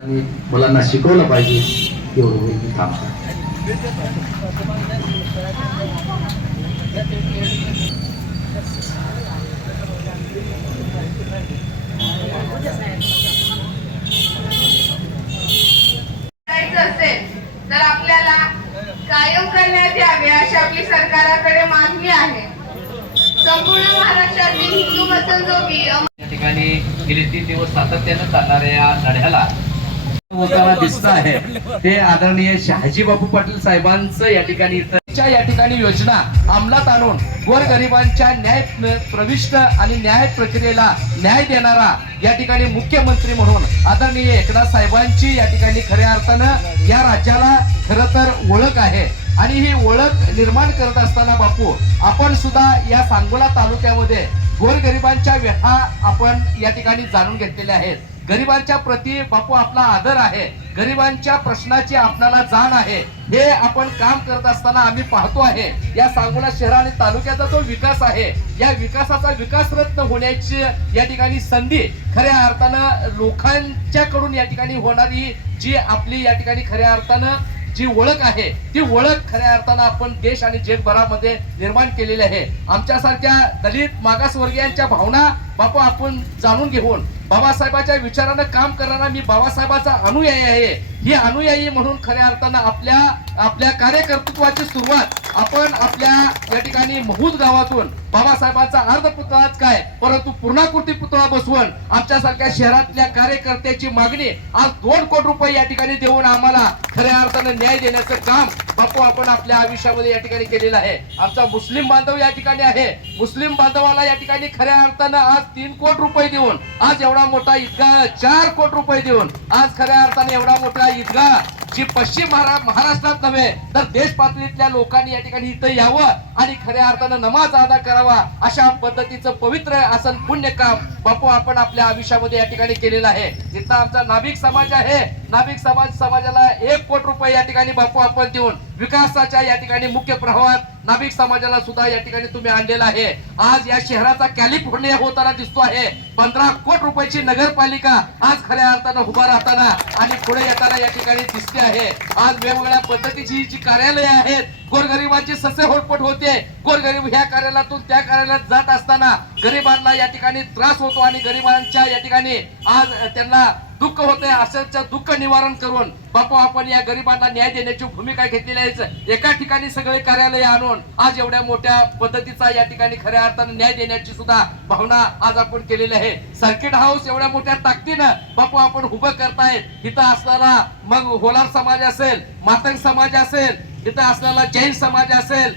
आणि मुलांना शिकवलं पाहिजे एवढं होईल मी तर आपल्याला कायम करण्यात यावे अशी आपली सरकाराकडे मागणी आहे. संपूर्ण महाराष्ट्रातील हिंदू बसंजोगी या ठिकाणी गेले तीन दिवस सातत्यानं चालणाऱ्या या लढ्याला होताना दिसत आहे. ते आदरणीय शहाजी बापू पाटील साहेबांचं या ठिकाणी या ठिकाणी योजना अंमलात आणून गोरगरिबांच्या न्याय प्रविष्ट आणि न्याय प्रक्रियेला न्याय देणारा या ठिकाणी मुख्यमंत्री म्हणून आदरणीय एकनाथ साहेबांची या ठिकाणी खऱ्या अर्थानं या राज्याला खर तर ओळख आहे. आणि ही ओळख निर्माण करत असताना बापू आपण सुद्धा या सांगोला तालुक्यामध्ये गोरगरिबांच्या व्यथा आपण या ठिकाणी जाणून घेतलेल्या आहेत. गरिबांच्या प्रती बापू आपला आदर आहे. गरिबांच्या प्रश्नाची आपल्याला जाण आहे. हे आपण काम करत असताना आम्ही पाहतो आहे. या सांगोला शहर आणि तालुक्याचा जो विकास आहे या विकासाचा विकास रत्न होण्याची या ठिकाणी संधी खऱ्या अर्थानं लोकांच्याकडून या ठिकाणी होणारी जी आपली या ठिकाणी खऱ्या अर्थानं जी ओळख आहे ती ओळख खऱ्या अर्थानं आपण देश आणि जगभरामध्ये निर्माण केलेली आहे. आमच्यासारख्या दलित मागासवर्गीयांच्या भावना बापू आपण जाणून घेऊन बाबासाहेबाच्या विचारानं काम करणारा मी बाबासाहेबाचा अनुयायी आहे. ही अनुयायी म्हणून खऱ्या अर्थानं आपल्या आपल्या कार्यकर्तृत्वाची सुरुवात आपण आपल्या या ठिकाणी महूद गावातून बाबासाहेबांचा अर्धपुतळाच काय? परंतु पूर्णाकृती पुतळा बसवून आमच्यासारख्या शहरातल्या कार्यकर्त्याची मागणी आज दोन कोटी रुपये या ठिकाणी देऊन आम्हाला खऱ्या अर्थानं न्याय देण्याचं काम बापू आपण आपल्या आयुष्यामध्ये या ठिकाणी केलेला आहे. आमचा मुस्लिम बांधव या ठिकाणी आहे. मुस्लिम बांधवाला या ठिकाणी खऱ्या अर्थानं आज तीन कोट रुपये देऊन आज एवढा मोठा ईदगाह चार कोट रुपये देऊन आज खऱ्या अर्थाने एवढा मोठा ईदगाह जी पश्चिम महारा महाराष्ट्रात नव्हे तर देश पातळीतल्या लोकांनी या ठिकाणी इथं यावं आणि खऱ्या अर्थानं नमाज अदा करावा अशा पद्धतीचं पवित्र असं पुण्य काम बापू आपण आपल्या आयुष्यामध्ये या ठिकाणी केलेलं आहे. जिथं आमचा नाभिक समाज आहे. नाभिक समाज समाजाला एक कोटी रुपये या ठिकाणी बापू आपण देऊन विकासाच्या या ठिकाणी मुख्य प्रवाहात नाभिक समाजाला सुद्धा या ठिकाणी तुम्ही आणलेला आहे. आज या शहराचा कॅलिफोर्निया होताना दिसतो आहे. पंधरा कोटी रुपयाची नगरपालिका आज खऱ्या अर्थानं उभा राहताना आणि पुढे येताना या ठिकाणी दिसते आहे. आज वेगवेगळ्या पद्धतीची जी कार्यालय आहेत गोरगरिबांची ससे होटपट होते. गोरगरीब ह्या कार्यालयातून त्या कार्यालयात जात असताना गरिबांना या ठिकाणी त्रास होतो आणि गरिबांच्या या ठिकाणी आज त्यांना दुःख होते असंच दुःख निवारण करून बापू आपण या गरिबांना न्याय देण्याची भूमिका घेतलेली आहे. एका ठिकाणी सगळे कार्यालय आणून आज एवढ्या मोठ्या पद्धतीचा या ठिकाणी खऱ्या अर्थानं न्याय देण्याची सुद्धा भावना आज आपण केलेली आहे. सर्किट हाऊस एवढ्या मोठ्या ताकदीनं बापू आपण उभं करतायत इथं असणारा मग होलार समाज असेल मातंग समाज असेल इथं असलेला जैन समाज असेल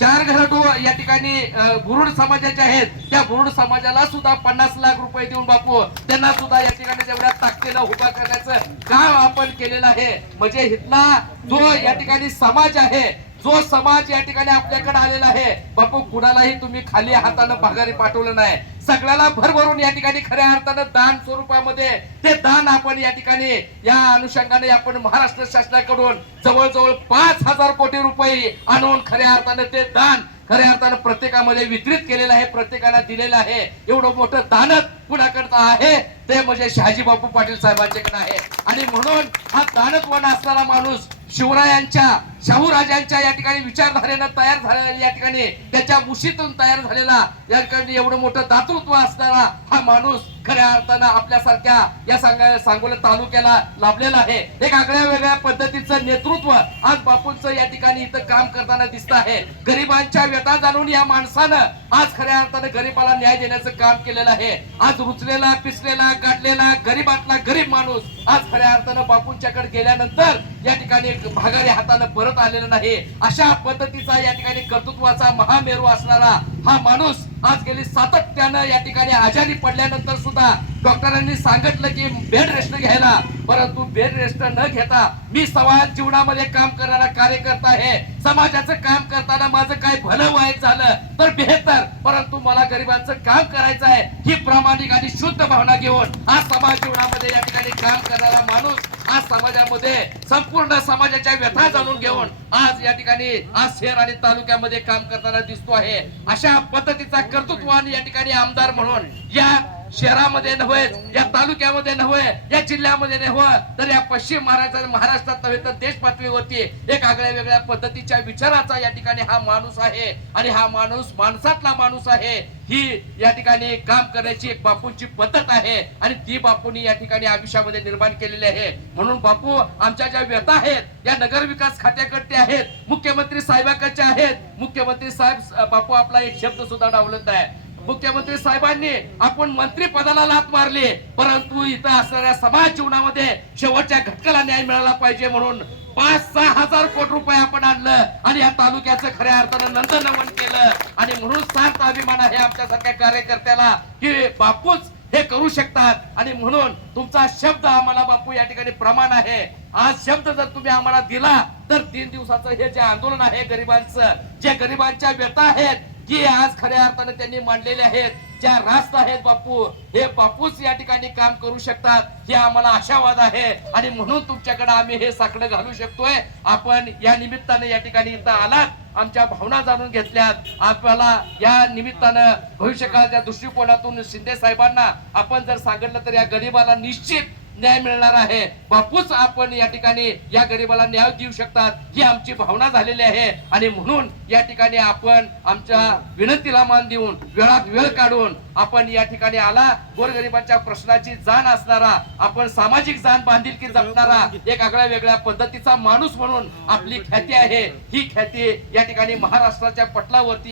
चार घरटो या ठिकाणी बुरुड समाजाचे आहेत. त्या बुरुड समाजाला सुद्धा पन्नास लाख रुपये देऊन बापू. त्यांना सुद्धा या ठिकाणी जेवढ्या ताकदीला उभा करण्याचं काम आपण केलेलं आहे. म्हणजे इथला जो या ठिकाणी समाज आहे जो समाज या ठिकाणी आपल्याकडे आलेला आहे बापू कुणालाही तुम्ही खाली हातानं भागारी पाठवलं नाही. सगळ्याला भरभरून या ठिकाणी खऱ्या अर्थानं दान स्वरूपामध्ये ते दान आपण या ठिकाणी या अनुषंगाने आपण महाराष्ट्र शासनाकडून जवळजवळ पाच हजार कोटी रुपये आणून खऱ्या अर्थानं ते दान खऱ्या अर्थानं प्रत्येकामध्ये वितरित केलेलं आहे प्रत्येकाला दिलेलं आहे. एवढं मोठं दानच कुणाकडचं आहे? ते म्हणजे शहाजी बापू पाटील साहेबांच्याकडे आहे. आणि म्हणून हा दानत्वान असणारा माणूस शिवरायांच्या शाहू राजांच्या या ठिकाणी विचारधारेनं तयार झालेला या ठिकाणी त्याच्या मुशीतून तयार झालेला या ठिकाणी एवढं मोठं दातृत्व असणारा हा माणूस खऱ्या अर्थानं आपल्यासारख्या या सांगा सांगोला तालुक्याला लाभलेला आहे. एक आगळ्या वेगळ्या पद्धतीचं नेतृत्व आज बापूंचं या ठिकाणी इथं काम करताना दिसत आहे. गरिबांच्या व्यथा जाणून या माणसानं आज खऱ्या अर्थानं गरिबाला न्याय देण्याचं काम केलेलं आहे. आज रुचलेला पिसलेला गाठलेला गरिबातला गरीब माणूस आज खऱ्या अर्थानं बापूंच्याकडे गेल्यानंतर या ठिकाणी भागाऱ्या भागारी हातानं परत आलेलं नाही. अशा पद्धतीचा या ठिकाणी कर्तृत्वाचा महामेरू असणारा हा माणूस आज गेली सातत्यानं या ठिकाणी आजारी पडल्यानंतर सुद्धा डॉक्टरांनी सांगितलं की बेड रेस्ट घ्यायला. परंतु बेड रेस्ट न घेता मी समाज जीवनामध्ये काम करणारा कार्यकर्ता आहे. समाजाचं काम करताना माझं काय भलं वाईट झालं तर बेहतर. परंतु मला गरिबांचं काम करायचं आहे ही प्रामाणिक आणि शुद्ध भावना घेऊन आज समाज जीवनामध्ये या ठिकाणी काम करणारा माणूस आज समाजामध्ये संपूर्ण समाजाच्या व्यथा जाणून घेऊन आज या ठिकाणी आज शहर आणि तालुक्यामध्ये काम करताना दिसतो आहे. अशा पद्धतीचा कर्तृत्वान या ठिकाणी आमदार म्हणून या शहरामध्ये नव्हे या तालुक्यामध्ये नव्हे या जिल्ह्यामध्ये नव्हे तर या पश्चिम महाराष्ट्र महाराष्ट्रात नव्हे तर देश पातळीवरती एक आगळ्या वेगळ्या पद्धतीच्या विचाराचा या ठिकाणी हा माणूस आहे. आणि हा माणूस माणसातला माणूस आहे. ही या ठिकाणी काम करण्याची एक बापूंची पद्धत आहे. आणि ती बापूंनी या ठिकाणी आयुष्यामध्ये निर्माण केलेली आहे. म्हणून बापू आमच्या ज्या व्यथा आहेत या नगर विकास खात्याकडे आहेत मुख्यमंत्री साहेबाकडचे आहेत मुख्यमंत्री साहेब बापू आपला एक शब्द सुद्धा डावलत आहे मुख्यमंत्री साहेबांनी आपण मंत्री पदाला लात मारली. परंतु इथं असणाऱ्या समाज जीवनामध्ये शेवटच्या घटकाला न्याय मिळाला पाहिजे म्हणून पाच सहा हजार कोटी रुपये आपण आणलं आणि या तालुक्याचं खऱ्या अर्थानं नंदनवन केलं. आणि म्हणून सार्थ अभिमान आहे आमच्यासारख्या कार्यकर्त्याला की बापूच हे करू शकतात. आणि म्हणून तुमचा शब्द आम्हाला बापू या ठिकाणी प्रमाण आहे. आज शब्द जर तुम्ही आम्हाला दिला तर तीन दिवसाचं हे जे आंदोलन आहे गरिबांचं जे गरिबांच्या व्यथा आहेत की आज खऱ्या अर्थाने त्यांनी मांडलेले आहेत ज्या रास्त आहेत बापू हे बापूच या ठिकाणी काम करू शकतात हे आम्हाला आशावाद आहे. आणि म्हणून तुमच्याकडे आम्ही हे साकडं घालू शकतोय. आपण या निमित्ताने या ठिकाणी इथं आलात आमच्या भावना जाणून घेतल्यात. आपल्याला या निमित्तानं भविष्यकाळाच्या दृष्टिकोनातून शिंदे साहेबांना आपण जर सांगितलं तर या गरीबाला निश्चित न्याय मिळणार आहे. बापूच आपण या ठिकाणी या गरीबाला न्याय देऊ शकतात. ही आमची भावना झालेली आहे. आणि म्हणून या ठिकाणी आपण आमच्या विनंतीला मान देऊन वेळात वेळ काढून आपण या ठिकाणी आला. गोरगरिबांच्या प्रश्नाची जाण असणारा आपण सामाजिक जाण बांधिलकी जपणारा एक आगळ्या वेगळ्या पद्धतीचा माणूस म्हणून आपली ख्याती आहे. ही ख्याती या ठिकाणी महाराष्ट्राच्या पटलावरती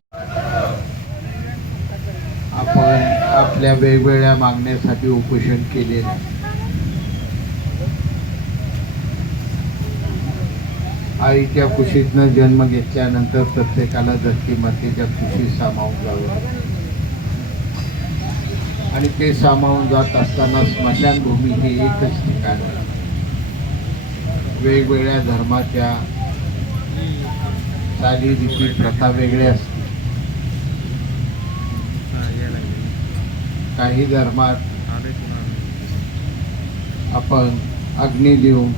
आपण आपल्या वेगवेगळ्या मागण्यासाठी उपोषण केलेलं आईच्या कुशीतनं जन्म घेतल्यानंतर प्रत्येकाला धरती मातेच्या कुशीत सामावून जावं. आणि ते सामावून जात असताना स्मशानभूमी हे एकच ठिकाण आहे. वेगवेगळ्या धर्माच्या चालीरीती प्रथा वेगळ्या असतात. काही धर्मात आपण अग्नी देऊन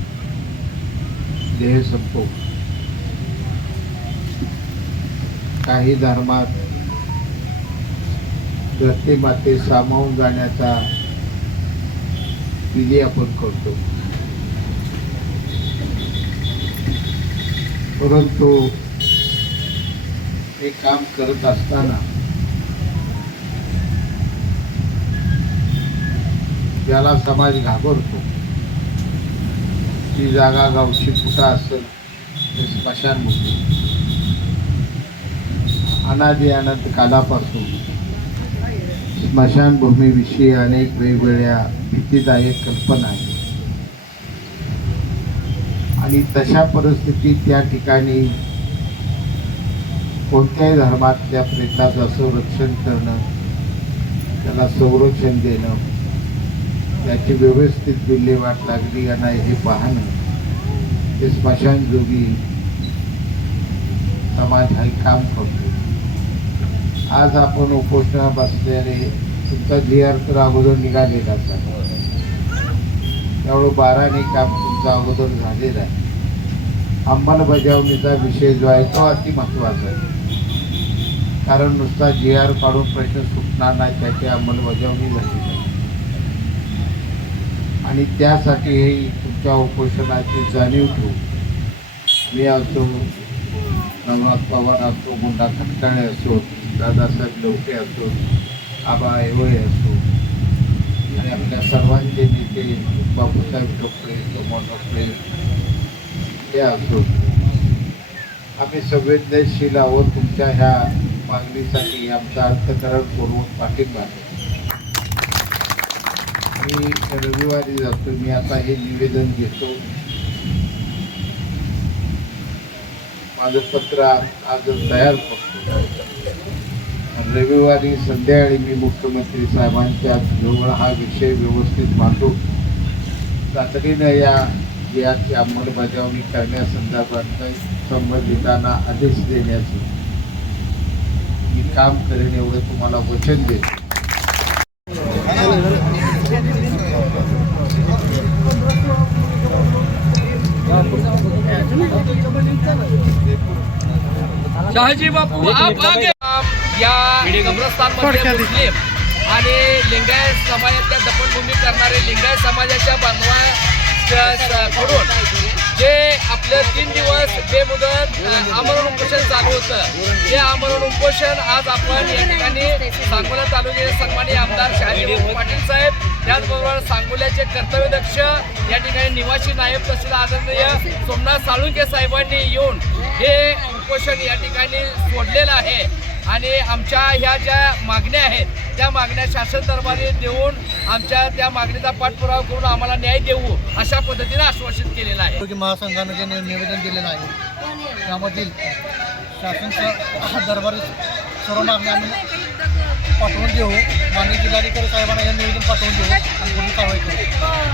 देह संपवू काही धर्मात धरती माते सामावून जाण्याचा विधी आपण करतो. परंतु हे काम करत असताना ज्याला समाज घाबरतो ती जागा गावची कुठं असेल ते स्मशानभूमी अनादी अनंत कालापासून स्मशानभूमीविषयी अनेक वेगवेगळ्या भीतीदायक कल्पना आहेत. आणि तशा परिस्थितीत त्या ठिकाणी कोणत्याही धर्मातल्या प्रेताचं संरक्षण करणं त्याला संरक्षण देणं त्याची व्यवस्थित विल्हेवाट लागली का नाही हे पाहणं हे स्मशानजोगी समाज हा काम करतो. आज आपण उपोषणा बसल्याने तुमचा जी आर तर अगोदर निघालेला त्यामुळे बाराने काम तुमचं अगोदर झालेलं आहे. अंमलबजावणीचा विषय जो आहे तो अति महत्त्वाचा आहे. कारण नुसता जी आर काढून प्रश्न सुटणार नाही त्याची अंमलबजावणी झाली पाहिजे आणि त्यासाठी हे तुमच्या उपोषणाची जाणीव ठेवू. मी असो नवनाथ पवार असो मुंडा खटकाळे असो दादासाहेब लोके असो आबा एवळे असो आणि आपल्या सर्वांचे नेते बापूसाहेब टोपळे समोर टोपळे हे असो. आम्ही संवेदनशील आहोत तुमच्या ह्या मागणीसाठी आमचा करून पाठिंबा मी रविवारी जातो मी आता हे निवेदन घेतो. माझं पत्र आज तयार करतो रविवारी संध्याकाळी मी मुख्यमंत्री साहेबांच्या जवळ हा विषय व्यवस्थित मांडतो तातडीनं या याची अंमलबजावणी करण्यासंदर्भात संबंधितांना आदेश देण्याचं मी काम करेन एवढं तुम्हाला वचन देतो. शहाजी बापू आप आगे. या कब्रस्तानमध्ये मुस्लिम आणि लिंगायत समाजातल्या दफनभूमी करणारे लिंगायत समाजाच्या बांधवाकडून जे तीन दिवस बेमुदत आमरण उपोषण चालू होतं. हे आमरण उपोषण आज आपण या ठिकाणी सांगोला तालुक्याचे सन्मानी आमदार शहाजी पाटील साहेब त्याचबरोबर सांगोल्याचे कर्तव्यदक्ष या ठिकाणी निवासी नायब तहसील आदरणीय सोमनाथ साळुंके साहेबांनी येऊन हे उपोषण या ठिकाणी सोडलेलं आहे. आणि आमच्या ह्या ज्या मागण्या आहेत त्या मागण्या शासन दरबारी देऊन आमच्या त्या मागणीचा पाठपुरावा करून आम्हाला न्याय देऊ अशा पद्धतीने आश्वासित केलेलं आहे. आरोग्य महासंघानं जे निवेदन दिलेलं आहे त्यामधील शासनचं दरबारी सर्व मागण्या आम्ही पाठवून देऊ. माननीय जिल्हाधिकारी साहेबांना हे निवेदन पाठवून देऊ आणि पुढील कारवाई करू.